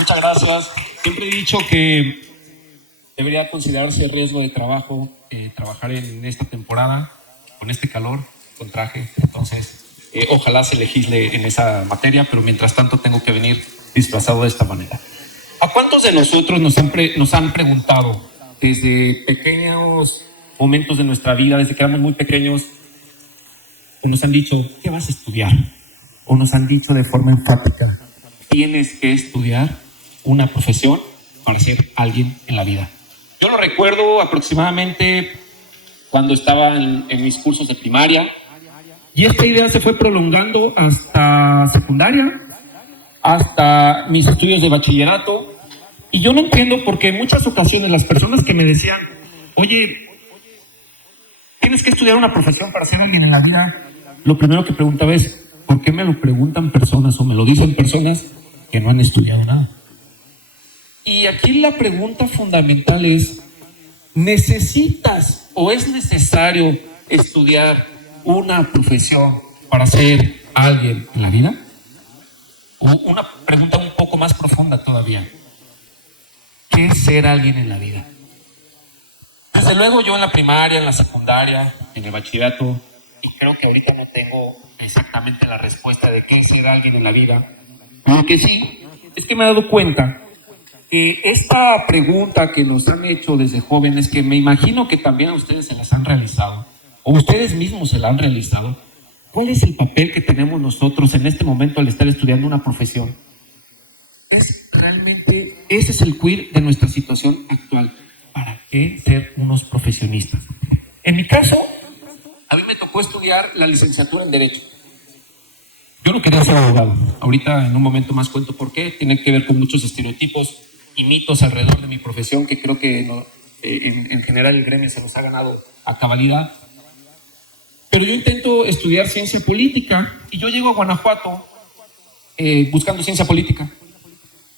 Muchas gracias. Siempre he dicho que debería considerarse riesgo de trabajo trabajar en esta temporada, con este calor, con traje. Entonces, ojalá se legisle en esa materia, pero mientras tanto tengo que venir disfrazado de esta manera. ¿A cuántos de nosotros nos han preguntado desde pequeños momentos de nuestra vida, desde que éramos muy pequeños, o nos han dicho, ¿qué vas a estudiar? O nos han dicho de forma enfática, tienes que estudiar una profesión para ser alguien en la vida? Yo lo recuerdo aproximadamente cuando estaba en mis cursos de primaria, y esta idea se fue prolongando hasta secundaria, hasta mis estudios de bachillerato, y yo no entiendo por qué en muchas ocasiones las personas que me decían, oye, tienes que estudiar una profesión para ser alguien en la vida, lo primero que preguntaba es, ¿por qué me lo preguntan personas o me lo dicen personas que no han estudiado nada? Y aquí la pregunta fundamental es, ¿necesitas o es necesario estudiar una profesión para ser alguien en la vida? O una pregunta un poco más profunda todavía, ¿qué es ser alguien en la vida? Desde luego yo en la primaria, en la secundaria, en el bachillerato, y creo que ahorita no tengo exactamente la respuesta de qué es ser alguien en la vida. Lo que sí es que me he dado cuenta que esta pregunta que nos han hecho desde jóvenes, que me imagino que también a ustedes se las han realizado, o ustedes mismos se la han realizado, ¿cuál es el papel que tenemos nosotros en este momento al estar estudiando una profesión? Realmente ese es el quid de nuestra situación actual. ¿Para qué ser unos profesionistas? En mi caso, a mí me tocó estudiar la licenciatura en Derecho. Yo no quería ser abogado. Ahorita en un momento más cuento por qué. Tiene que ver con muchos estereotipos y mitos alrededor de mi profesión que creo que no, en general el gremio se los ha ganado a cabalidad. Pero yo intento estudiar ciencia política y yo llego a Guanajuato buscando ciencia política.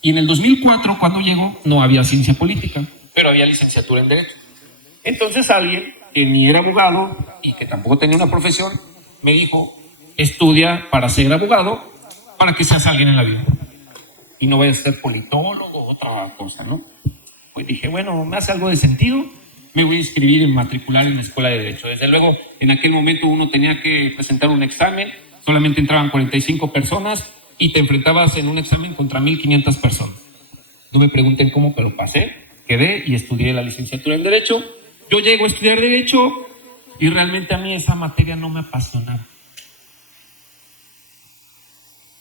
Y en el 2004, cuando llego, no había ciencia política, pero había licenciatura en Derecho. Entonces alguien que ni era abogado y que tampoco tenía una profesión, me dijo, estudia para ser abogado, para que seas alguien en la vida. Y no vayas a ser politólogo o otra cosa, ¿no? Pues dije, bueno, me hace algo de sentido, me voy a inscribir en matricular en la escuela de Derecho. Desde luego, en aquel momento uno tenía que presentar un examen, solamente entraban 45 personas y te enfrentabas en un examen contra 1,500 personas. No me pregunten cómo, pero pasé, quedé y estudié la licenciatura en Derecho. Yo llego a estudiar Derecho y realmente a mí esa materia no me apasionaba.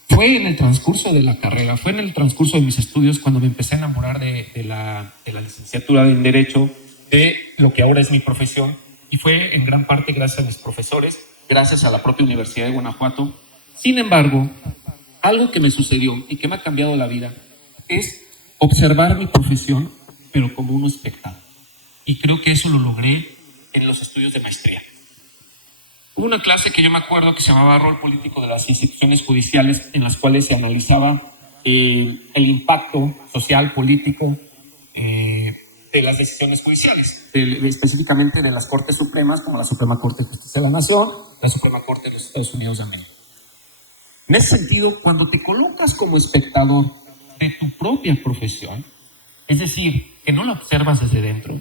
Fue en el transcurso de la carrera, fue en el transcurso de mis estudios cuando me empecé a enamorar de la licenciatura en Derecho, de lo que ahora es mi profesión, y fue en gran parte gracias a mis profesores, gracias a la propia Universidad de Guanajuato. Sin embargo, algo que me sucedió y que me ha cambiado la vida es observar mi profesión, pero como un espectador. Y creo que eso lo logré en los estudios de maestría. Hubo una clase que yo me acuerdo que se llamaba Rol Político de las Instituciones Judiciales, en las cuales se analizaba el impacto social, político de las decisiones judiciales, específicamente de las Cortes Supremas, como la Suprema Corte de Justicia de la Nación, la Suprema Corte de los Estados Unidos de América. En ese sentido, cuando te colocas como espectador de tu propia profesión, es decir, que no la observas desde dentro,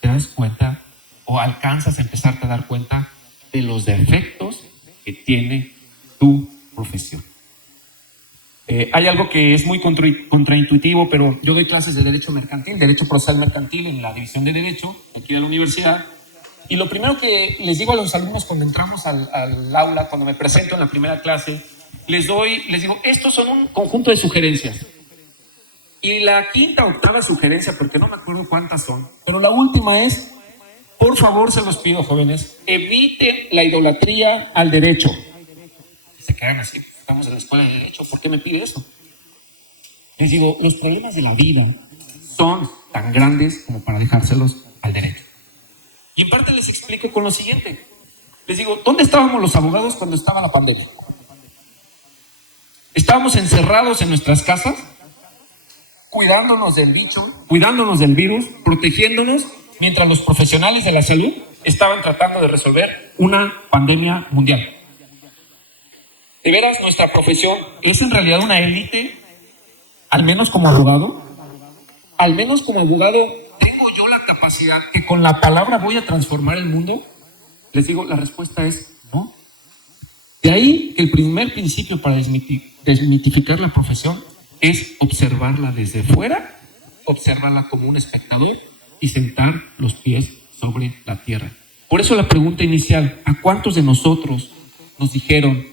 te das cuenta o alcanzas a empezarte a dar cuenta de los defectos que tiene tu profesión. Hay algo que es muy contraintuitivo, pero yo doy clases de Derecho Mercantil, Derecho Procesal Mercantil en la División de Derecho, aquí de la universidad, y lo primero que les digo a los alumnos cuando entramos al aula, cuando me presento en la primera clase, les digo, estos son un conjunto de sugerencias. Y la quinta, octava sugerencia, porque no me acuerdo cuántas son, pero la última es, por favor, se los pido, jóvenes, eviten la idolatría al derecho. Y se quedan así, estamos en la escuela de Derecho, ¿por qué me pide eso? Les digo, los problemas de la vida son tan grandes como para dejárselos al derecho. Y en parte les explico con lo siguiente. Les digo, ¿dónde estábamos los abogados cuando estaba la pandemia? Estábamos encerrados en nuestras casas, cuidándonos del bicho, cuidándonos del virus, protegiéndonos, mientras los profesionales de la salud estaban tratando de resolver una pandemia mundial. De veras, nuestra profesión es en realidad una élite al menos como abogado, ¿tengo yo la capacidad que con la palabra voy a transformar el mundo? Les digo, la respuesta es no. De ahí que el primer principio para desmitificar la profesión es observarla desde fuera, observarla como un espectador y sentar los pies sobre la tierra. Por eso la pregunta inicial, ¿a cuántos de nosotros nos dijeron,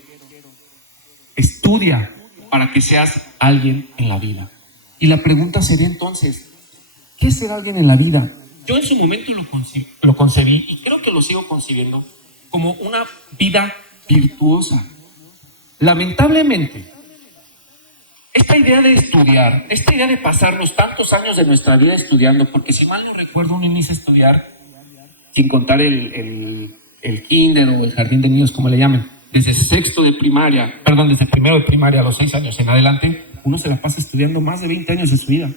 estudia para que seas alguien en la vida? Y la pregunta sería entonces, ¿qué es ser alguien en la vida? Yo en su momento lo concebí y creo que lo sigo concibiendo como una vida virtuosa. Lamentablemente, esta idea de estudiar, esta idea de pasarnos tantos años de nuestra vida estudiando, porque si mal no recuerdo, uno inicia a estudiar, sin contar el kinder o el jardín de niños, como le llamen, desde desde primero de primaria a los 6 años en adelante, uno se la pasa estudiando más de 20 años de su vida.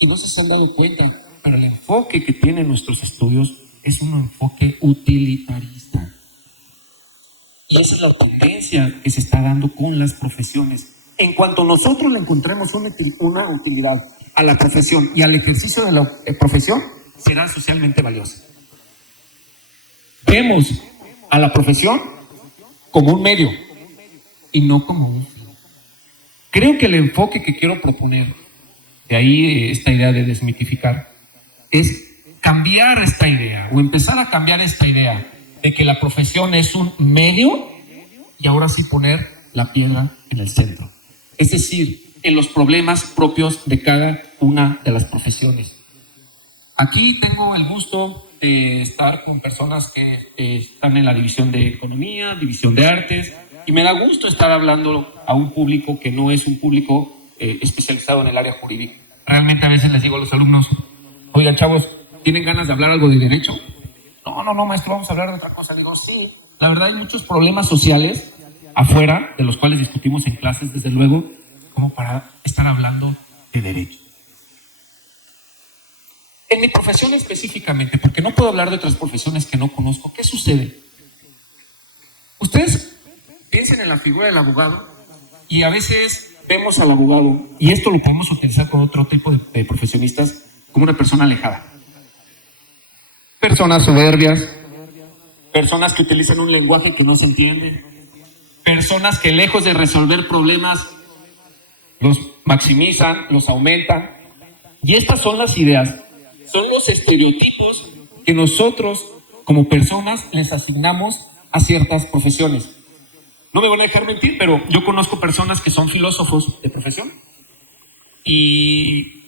Y no se han dado cuenta, pero el enfoque que tienen nuestros estudios es un enfoque utilitarista. Y esa es la tendencia que se está dando con las profesiones. En cuanto nosotros le encontremos una utilidad a la profesión y al ejercicio de la profesión, será socialmente valiosa. Vemos a la profesión como un medio y no como un fin. Creo que el enfoque que quiero proponer, de ahí esta idea de desmitificar, es cambiar esta idea o empezar a cambiar esta idea de que la profesión es un medio y ahora sí poner la piedra en el centro. Es decir, en los problemas propios de cada una de las profesiones. Aquí tengo el gusto de estar con personas que están en la división de economía, división de artes, y me da gusto estar hablando a un público que no es un público especializado en el área jurídica. Realmente a veces les digo a los alumnos, oigan chavos, ¿tienen ganas de hablar algo de derecho? No, maestro, vamos a hablar de otra cosa. Digo, sí, la verdad hay muchos problemas sociales afuera, de los cuales discutimos en clases, desde luego, como para estar hablando de derecho. En mi profesión específicamente, porque no puedo hablar de otras profesiones que no conozco, ¿qué sucede? Ustedes piensen en la figura del abogado y a veces vemos al abogado, y esto lo podemos utilizar con otro tipo de profesionistas, como una persona alejada. Personas soberbias, personas que utilizan un lenguaje que no se entiende, personas que lejos de resolver problemas los maximizan, los aumentan. Y estas son las ideas, son los estereotipos que nosotros como personas les asignamos a ciertas profesiones. No me van a dejar mentir, pero yo conozco personas que son filósofos de profesión y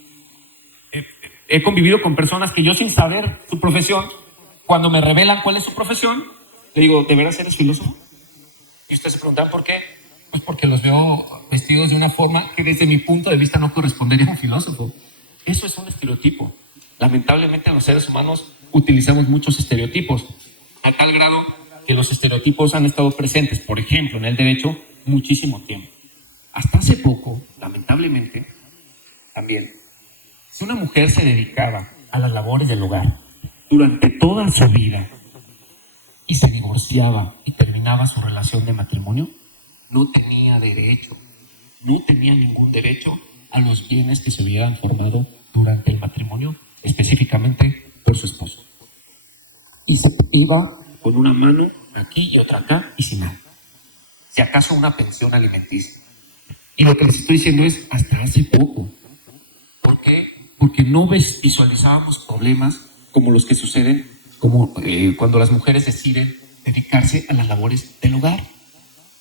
he convivido con personas que yo, sin saber su profesión, cuando me revelan cuál es su profesión, le digo, ¿de veras eres filósofo? Y ustedes se preguntan ¿por qué? Pues porque los veo vestidos de una forma que desde mi punto de vista no correspondería a un filósofo. Eso es un estereotipo. Lamentablemente los seres humanos utilizamos muchos estereotipos, a tal grado que los estereotipos han estado presentes, por ejemplo, en el derecho, muchísimo tiempo. Hasta hace poco, lamentablemente, también, si una mujer se dedicaba a las labores del hogar durante toda su vida y se divorciaba y terminaba su relación de matrimonio, no tenía ningún derecho a los bienes que se hubieran formado durante el matrimonio, específicamente por su esposo. Y se iba con una mano aquí y otra acá y sin nada. Si acaso una pensión alimenticia. Y lo que les estoy diciendo es hasta hace poco. ¿Por qué? Porque no visualizábamos problemas como los que suceden cuando las mujeres deciden dedicarse a las labores del hogar.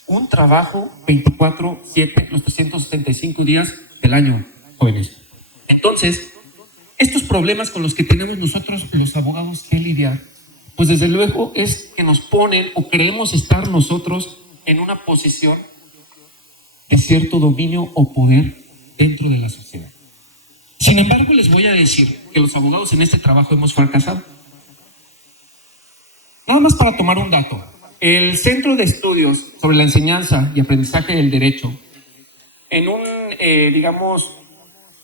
Un trabajo 24/7, los 365 días del año, jóvenes. Entonces, estos problemas con los que tenemos nosotros, los abogados, que lidiar, pues desde luego es que nos ponen o creemos estar nosotros en una posición de cierto dominio o poder dentro de la sociedad. Sin embargo, les voy a decir que los abogados en este trabajo hemos fracasado. Nada más para tomar un dato. El Centro de Estudios sobre la Enseñanza y Aprendizaje del Derecho, en un,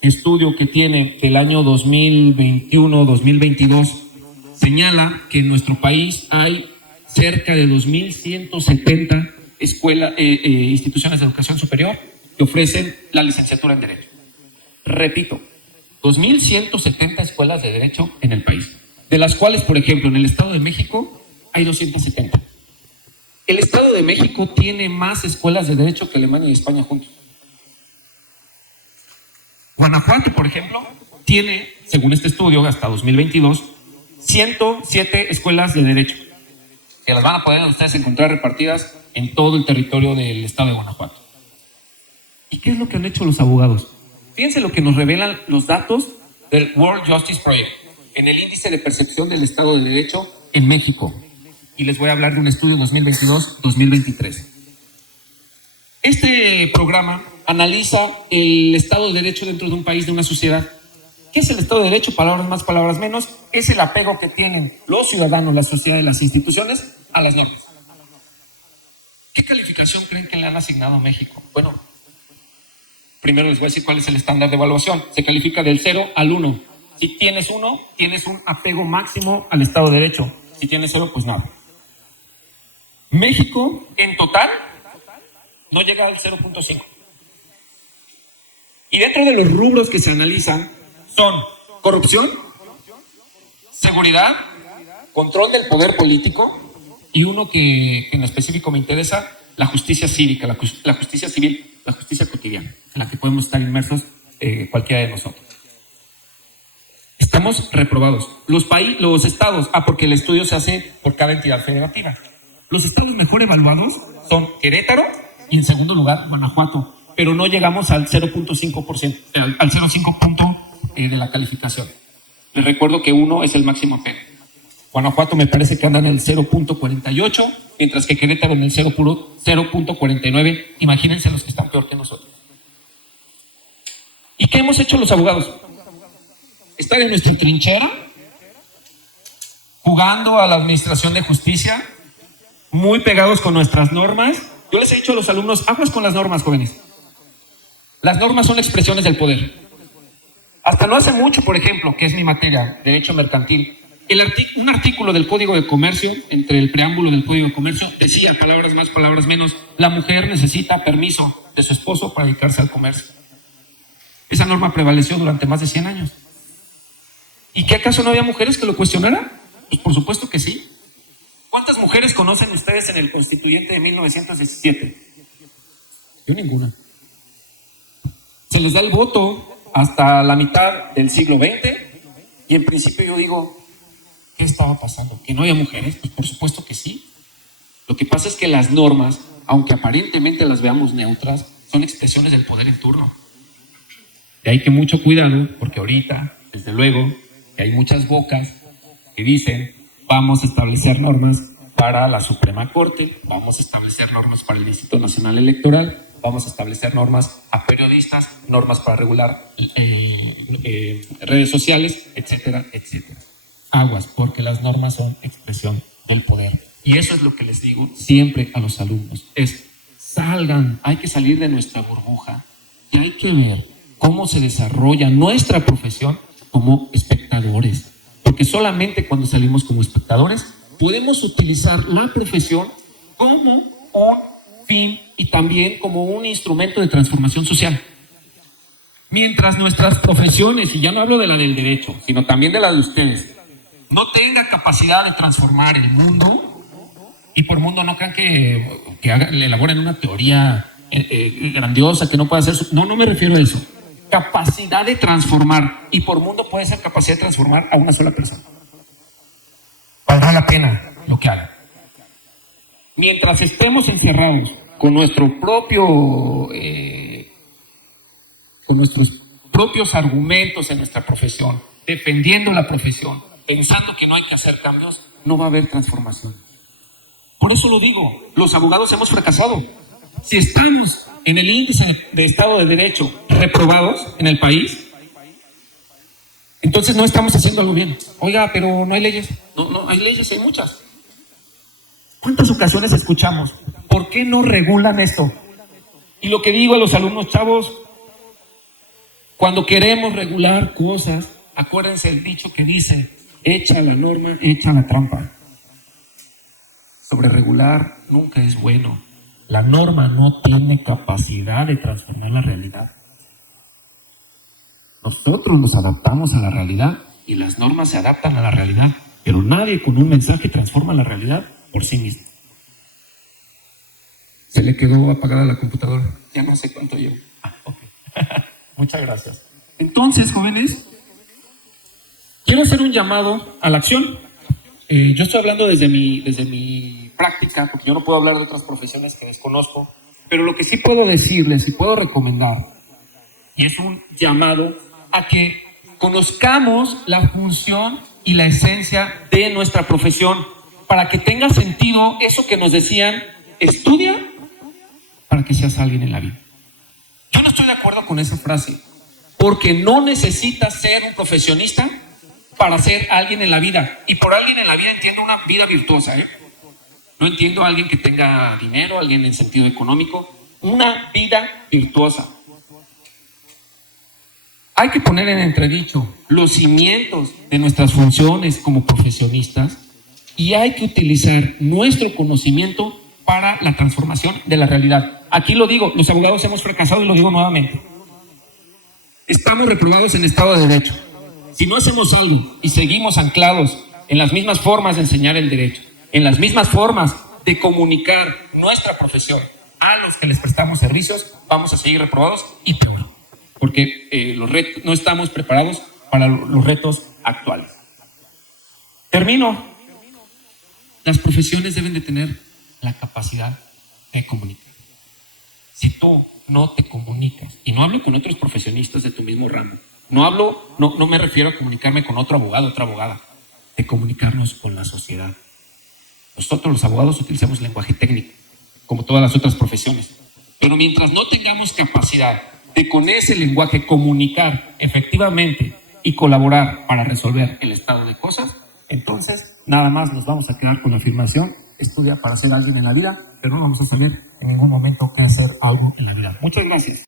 estudio que tiene el año 2021-2022, señala que en nuestro país hay cerca de 2.170 instituciones de educación superior que ofrecen la licenciatura en Derecho. Repito, 2.170 escuelas de Derecho en el país, de las cuales, por ejemplo, en el Estado de México hay 270. El Estado de México tiene más escuelas de Derecho que Alemania y España juntos. Guanajuato, por ejemplo, tiene, según este estudio, hasta 2022, 107 escuelas de Derecho, que las van a poder ustedes encontrar repartidas en todo el territorio del Estado de Guanajuato. ¿Y qué es lo que han hecho los abogados? Fíjense lo que nos revelan los datos del World Justice Project en el índice de percepción del Estado de Derecho en México. Y les voy a hablar de un estudio 2022-2023. Este programa analiza el Estado de Derecho dentro de un país, de una sociedad. ¿Qué es el Estado de Derecho? Palabras más, palabras menos. Es el apego que tienen los ciudadanos, la sociedad y las instituciones a las normas. ¿Qué calificación creen que le han asignado a México? Bueno, primero les voy a decir cuál es el estándar de evaluación. Se califica del 0 al 1. Si tienes 1, tienes un apego máximo al Estado de Derecho. Si tienes 0, pues nada. México, en total, no llega al 0.5. Y dentro de los rubros que se analizan son corrupción, seguridad, control del poder político y uno que en específico me interesa, la justicia cívica, la justicia civil, la justicia cotidiana, en la que podemos estar inmersos cualquiera de nosotros. Estamos reprobados. Los estados, porque el estudio se hace por cada entidad federativa. Los estados mejor evaluados son Querétaro y en segundo lugar Guanajuato, pero no llegamos al 0.5%, al 0.5 punto de la calificación. Les recuerdo que 1 es el máximo apego. Guanajuato me parece que anda en el 0.48, mientras que Querétaro en el 0.49. Imagínense los que están peor que nosotros. ¿Y qué hemos hecho los abogados? Estar en nuestra trinchera, jugando a la administración de justicia, muy pegados con nuestras normas. Yo les he dicho a los alumnos, aguas con las normas, jóvenes. Las normas son expresiones del poder. Hasta no hace mucho, por ejemplo, que es mi materia, Derecho Mercantil, un artículo del Código de Comercio, entre el preámbulo del Código de Comercio, decía, palabras más, palabras menos, la mujer necesita permiso de su esposo para dedicarse al comercio. Esa norma prevaleció durante más de 100 años. ¿Y qué acaso no había mujeres que lo cuestionaran? Pues por supuesto que sí. ¿Cuántas mujeres conocen ustedes en el Constituyente de 1917? Yo ninguna. Se les da el voto hasta la mitad del siglo XX y en principio yo digo, ¿qué estaba pasando? ¿Que no había mujeres? Pues por supuesto que sí. Lo que pasa es que las normas, aunque aparentemente las veamos neutras, son expresiones del poder en turno. De ahí que mucho cuidado, porque ahorita, desde luego, que hay muchas bocas que dicen, vamos a establecer normas para la Suprema Corte, vamos a establecer normas para el Instituto Nacional Electoral, vamos a establecer normas a periodistas, normas para regular redes sociales, etcétera, etcétera. Aguas, porque las normas son expresión del poder. Y eso es lo que les digo siempre a los alumnos, es salgan, hay que salir de nuestra burbuja y hay que ver cómo se desarrolla nuestra profesión como espectadores. Porque solamente cuando salimos como espectadores podemos utilizar la profesión como un fin y también como un instrumento de transformación social. Mientras nuestras profesiones, y ya no hablo de la del derecho, sino también de la de ustedes, no tenga capacidad de transformar el mundo, y por mundo no crean que le elaboren una teoría grandiosa que no pueda hacer. No me refiero a eso. Capacidad de transformar, y por mundo puede ser capacidad de transformar a una sola persona. Valdrá la pena lo que haga. Mientras estemos encerrados con nuestros propios argumentos en nuestra profesión, defendiendo la profesión, pensando que no hay que hacer cambios, no va a haber transformación. Por eso lo digo, los abogados hemos fracasado. Si estamos en el índice de Estado de Derecho reprobados en el país, entonces no estamos haciendo algo bien. Oiga, pero no hay leyes. No, hay leyes, hay muchas. ¿Cuántas ocasiones escuchamos? ¿Por qué no regulan esto? Y lo que digo a los alumnos, chavos, cuando queremos regular cosas, acuérdense el dicho que dice, echa la norma, echa la trampa. Sobre regular nunca es bueno. La norma no tiene capacidad de transformar la realidad. Nosotros nos adaptamos a la realidad y las normas se adaptan a la realidad, pero nadie con un mensaje transforma la realidad por sí mismo. Se le quedó apagada la computadora. Ya no sé cuánto llevo. Ok. Muchas gracias. Entonces, jóvenes, quiero hacer un llamado a la acción. Yo estoy hablando desde mi práctica, porque yo no puedo hablar de otras profesiones que desconozco, pero lo que sí puedo decirles y puedo recomendar, y es un llamado a que conozcamos la función y la esencia de nuestra profesión, para que tenga sentido eso que nos decían: estudia para que seas alguien en la vida. Yo no estoy de acuerdo con esa frase, porque no necesitas ser un profesionista para ser alguien en la vida. Y por alguien en la vida entiendo una vida virtuosa, ¿eh? No entiendo a alguien que tenga dinero, alguien en sentido económico. Una vida virtuosa. Hay que poner en entredicho los cimientos de nuestras funciones como profesionistas y hay que utilizar nuestro conocimiento para la transformación de la realidad. Aquí lo digo, los abogados hemos fracasado y lo digo nuevamente. Estamos reprobados en Estado de Derecho. Si no hacemos algo y seguimos anclados en las mismas formas de enseñar el derecho, en las mismas formas de comunicar nuestra profesión a los que les prestamos servicios, vamos a seguir reprobados y peor, porque no estamos preparados para los retos actuales. Termino. Las profesiones deben de tener la capacidad de comunicar. Si tú no te comunicas, y no hablo con otros profesionistas de tu mismo ramo, no me refiero a comunicarme con otro abogado, otra abogada, de comunicarnos con la sociedad. Nosotros los abogados utilizamos lenguaje técnico, como todas las otras profesiones, pero mientras no tengamos capacidad de con ese lenguaje comunicar efectivamente y colaborar para resolver el estado de cosas, entonces nada más nos vamos a quedar con la afirmación: estudia para ser alguien en la vida, pero no vamos a saber en ningún momento qué hacer algo en la vida. Muchas gracias.